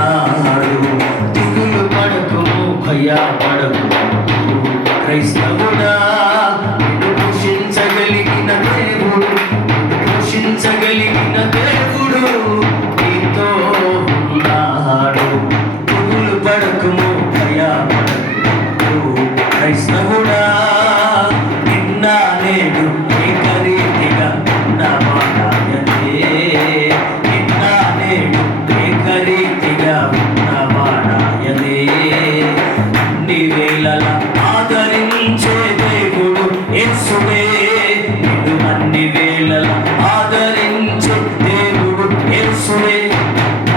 ఉన్నాడు. దిగులు పడకు, భయపడకు క్రైస్తవుడా. నిన్ను పోషించగలిగిన దేవుడు, నిన్ను పోషించగలిగిన దేవుడు నీతో ఉన్నాడు. దిగులు పడకుము, భయపడకు క్రైస్తవుడా. నిన్న నేడు ఏకరీతిగా ఉన్నవాడాయనే, నిన్న నేడు ఏకరీతిగా ఉన్నవాడాయనే. అన్ని వేళలా ఆదరించే దేవుడు యేసువే. నిన్ను అన్ని వేళలా ఆదరించే దేవుడు యేసువే.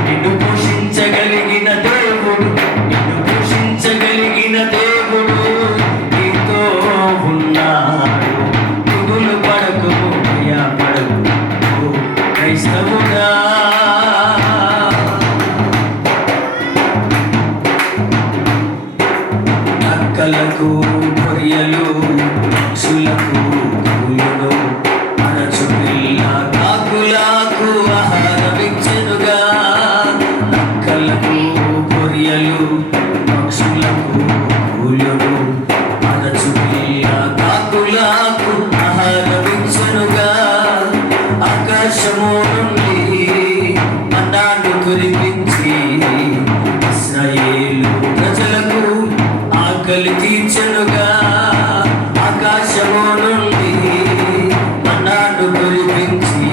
నిన్ను పోషించగలిగిన దేవుడు, నిన్ను పోషించగలిగిన దేవుడు నీతో ఉన్నాడు. దిగులు పడకు, భయపడకు క్రైస్తవుడా. నక్కలకు గొర్రెలు, పక్షులకు కూలును, అరచు పిల్ల కాకులకు ఆహారమిచ్చెనుగా. నక్కలకు గొర్రెలు, పక్షులకు కూలును, అరచు పిల్ల కాకులకు ఆహారమిచ్చెనుగా. ఆకాశము నుండి మన్నాను కురిపించి ఇశ్రాయేలు ప్రజలకు ఆకలి తీర్చెనుగా. ఆకాశము నుండి మన్నాను కురిపించి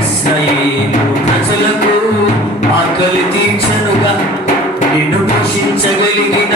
ఇశ్రాయేలు ప్రజలకు ఆకలి తీర్చెనుగా. నిన్ను పోషించగలిగిన